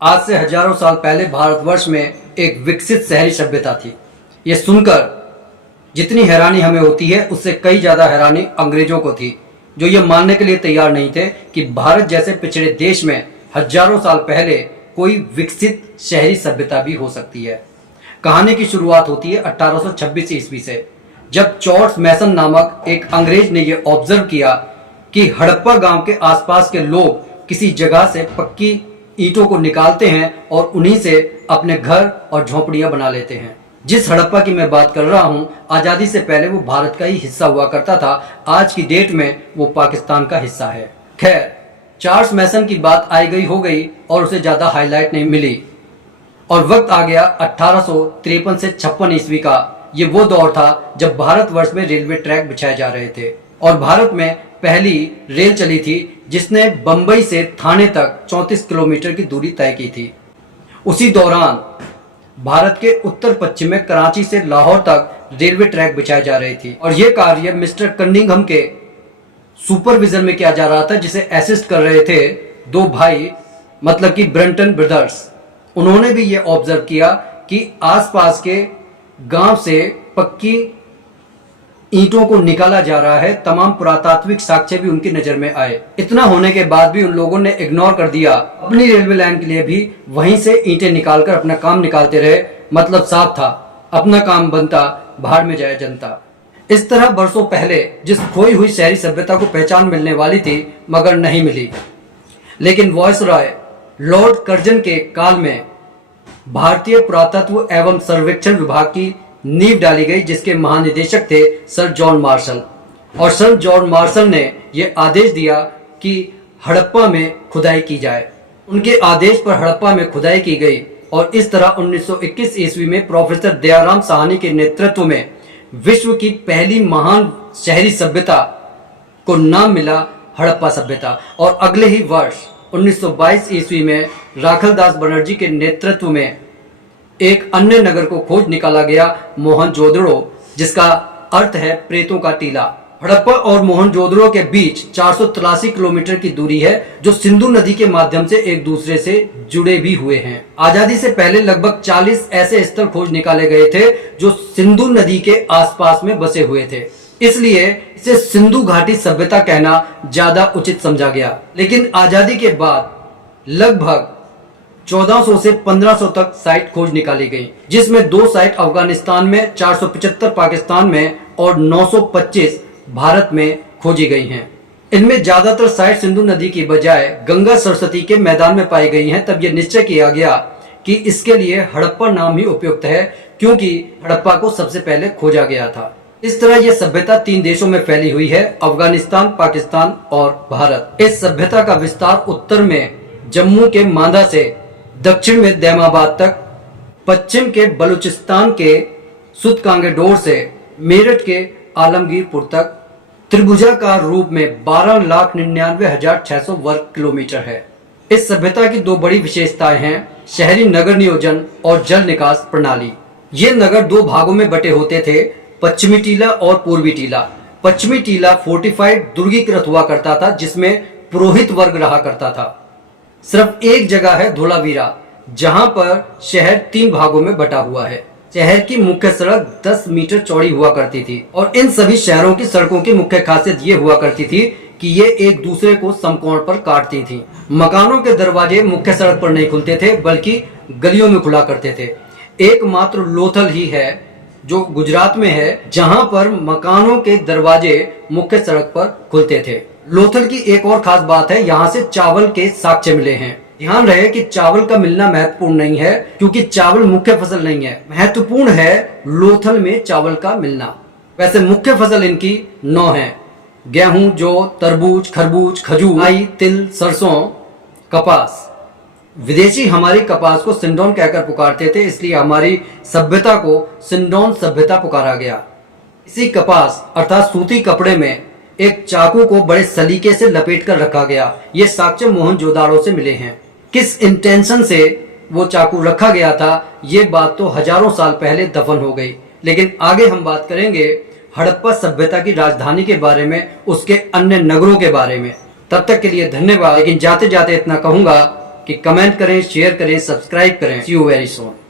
आज से हजारों साल पहले भारतवर्ष में एक विकसित शहरी सभ्यता थी। ये सुनकर जितनी हैरानी हमें होती है उससे कई ज्यादा हैरानी अंग्रेजों को थी, जो ये मानने के लिए तैयार नहीं थे कि भारत जैसे पिछड़े देश में हजारों साल पहले कोई विकसित शहरी सभ्यता भी हो सकती है। कहानी की शुरुआत होती है 1826 ईस्वी से, जब चार्ल्स मैसन नामक एक अंग्रेज ने यह ऑब्जर्व किया कि हड़प्पा गांव के आसपास के लोग किसी जगह से पक्की ईंटों को निकालते हैं और उन्हीं से अपने घर और झोपड़ियां बना लेते हैं। जिस हड़प्पा की मैं बात कर रहा हूं, आजादी से पहले वो भारत का ही हिस्सा हुआ करता था। आज की डेट में वो पाकिस्तान का हिस्सा है। खैर, चार्ल्स मैसन की बात आई गई हो गई और उसे ज्यादा हाईलाइट नहीं मिली और वक्त आ गया 1853 से 56 ईस्वी का। ये वो दौर था जब भारतवर्ष में रेलवे ट्रैक बिछाए जा रहे थे और भारत में पहली रेल चली थी जिसने बंबई से थाने तक 34 किलोमीटर की दूरी तय की थी। उसी दौरान भारत के उत्तर पश्चिम में कराची से लाहौर तक रेलवे ट्रैक बिछाए जा रही थी और यह कार्य मिस्टर कनिंघम के सुपरविजन में किया जा रहा था, जिसे असिस्ट कर रहे थे दो भाई, मतलब कि ब्रंटन ब्रदर्स। उन्होंने भी यह ऑब्जर्व किया कि आसपास के गांव से पक्की ईंटों को निकाला जा रहा है। तमाम पुरातात्विक साक्ष्य भी उनकी नजर में आए। इतना होने के बाद भी उन लोगों ने इग्नोर कर दिया। अपनी रेलवे लाइन के लिए भी वहीं से ईंटें निकालकर अपना काम निकालते रहे। मतलब साफ था, अपना काम बनता, भाड़ में जाए जनता। इस तरह बरसों पहले जिस खोई हुई शहरी सभ्यता को पहचान मिलने वाली थी, मगर नहीं मिली। लेकिन वायसराय लॉर्ड कर्जन के काल में भारतीय पुरातत्व एवं सर्वेक्षण विभाग की नींव डाली गई, जिसके महानिदेशक थे सर जॉन मार्शल। और सर जॉन मार्शल ने यह आदेश दिया कि हड़प्पा में खुदाई की जाए। उनके आदेश पर हड़प्पा में खुदाई की गई और इस तरह 1921 ईस्वी में प्रोफेसर दयाराम साहनी के नेतृत्व में विश्व की पहली महान शहरी सभ्यता को नाम मिला हड़प्पा सभ्यता। और अगले ही वर्ष 1922 ईस्वी में राखलदास बनर्जी के नेतृत्व में एक अन्य नगर को खोज निकाला गया, मोहनजोदड़ो, जिसका अर्थ है प्रेतों का टीला। हड़प्पा और मोहनजोदड़ो के बीच 483 किलोमीटर की दूरी है, जो सिंधु नदी के माध्यम से एक दूसरे से जुड़े भी हुए हैं। आजादी से पहले लगभग 40 ऐसे स्थल खोज निकाले गए थे जो सिंधु नदी के आसपास में बसे हुए थे, इसलिए इसे सिंधु घाटी सभ्यता कहना ज्यादा उचित समझा गया। लेकिन आजादी के बाद लगभग 1400 से 1500 तक साइट खोज निकाली गई, जिसमें 2 साइट अफगानिस्तान में, 475 पाकिस्तान में और 925 भारत में खोजी गई हैं। इनमें ज्यादातर साइट सिंधु नदी की बजाय गंगा सरस्वती के मैदान में पाई गई हैं। तब यह निश्चय किया गया कि इसके लिए हड़प्पा नाम ही उपयुक्त है, क्योंकि हड़प्पा को सबसे पहले खोजा गया था। इस तरह यह सभ्यता 3 देशों में फैली हुई है, अफगानिस्तान, पाकिस्तान और भारत। इस सभ्यता का विस्तार उत्तर में जम्मू के मांदा से दक्षिण में दैमाबाद तक, पश्चिम के बलूचिस्तान के सुतकांगेडोर से मेरठ के आलमगीरपुर तक त्रिभुजाकार रूप में 12,99,600 वर्ग किलोमीटर है। इस सभ्यता की 2 बड़ी विशेषताएं हैं, शहरी नगर नियोजन और जल निकास प्रणाली। ये नगर 2 भागों में बटे होते थे, पश्चिमी टीला और पूर्वी टीला। पश्चिमी टीला फोर्टिफाइड दुर्गीकृत हुआ करता था, जिसमें पुरोहित वर्ग रहा करता था। सिर्फ एक जगह है धोलावीरा, जहां पर शहर 3 भागों में बटा हुआ है। शहर की मुख्य सड़क 10 मीटर चौड़ी हुआ करती थी और इन सभी शहरों की सड़कों की मुख्य खासियत ये हुआ करती थी कि ये एक दूसरे को समकोण पर काटती थी। मकानों के दरवाजे मुख्य सड़क पर नहीं खुलते थे, बल्कि गलियों में खुला करते थे। एकमात्र लोथल ही है जो गुजरात में है, जहां पर मकानों के दरवाजे मुख्य सड़क पर खुलते थे। लोथल की एक और खास बात है, यहाँ से चावल के साक्ष्य मिले हैं। ध्यान रहे कि चावल का मिलना महत्वपूर्ण नहीं है, क्योंकि चावल मुख्य फसल नहीं है। महत्वपूर्ण है लोथल में चावल का मिलना। वैसे मुख्य फसल इनकी 9 है: गेहूं, जौ, तरबूज, खरबूज, खजूर, राई, तिल, सरसों, कपास। विदेशी हमारी कपास को सिंडोन कहकर पुकारते थे, इसलिए हमारी सभ्यता को सिंडोन सभ्यता पुकारा गया। इसी कपास अर्थात सूती कपड़े में एक चाकू को बड़े सलीके से लपेट कर रखा गया। ये साक्ष्य मोहनजोदाड़ो से मिले हैं। किस इंटेंशन से वो चाकू रखा गया था, ये बात तो हजारों साल पहले दफन हो गई। लेकिन आगे हम बात करेंगे हड़प्पा सभ्यता की राजधानी के बारे में, उसके अन्य नगरों के बारे में। तब तक के लिए धन्यवाद। लेकिन जाते जाते इतना कहूंगा कि कमेंट करें, शेयर करें, सब्सक्राइब करें। सी यू वेरी सून।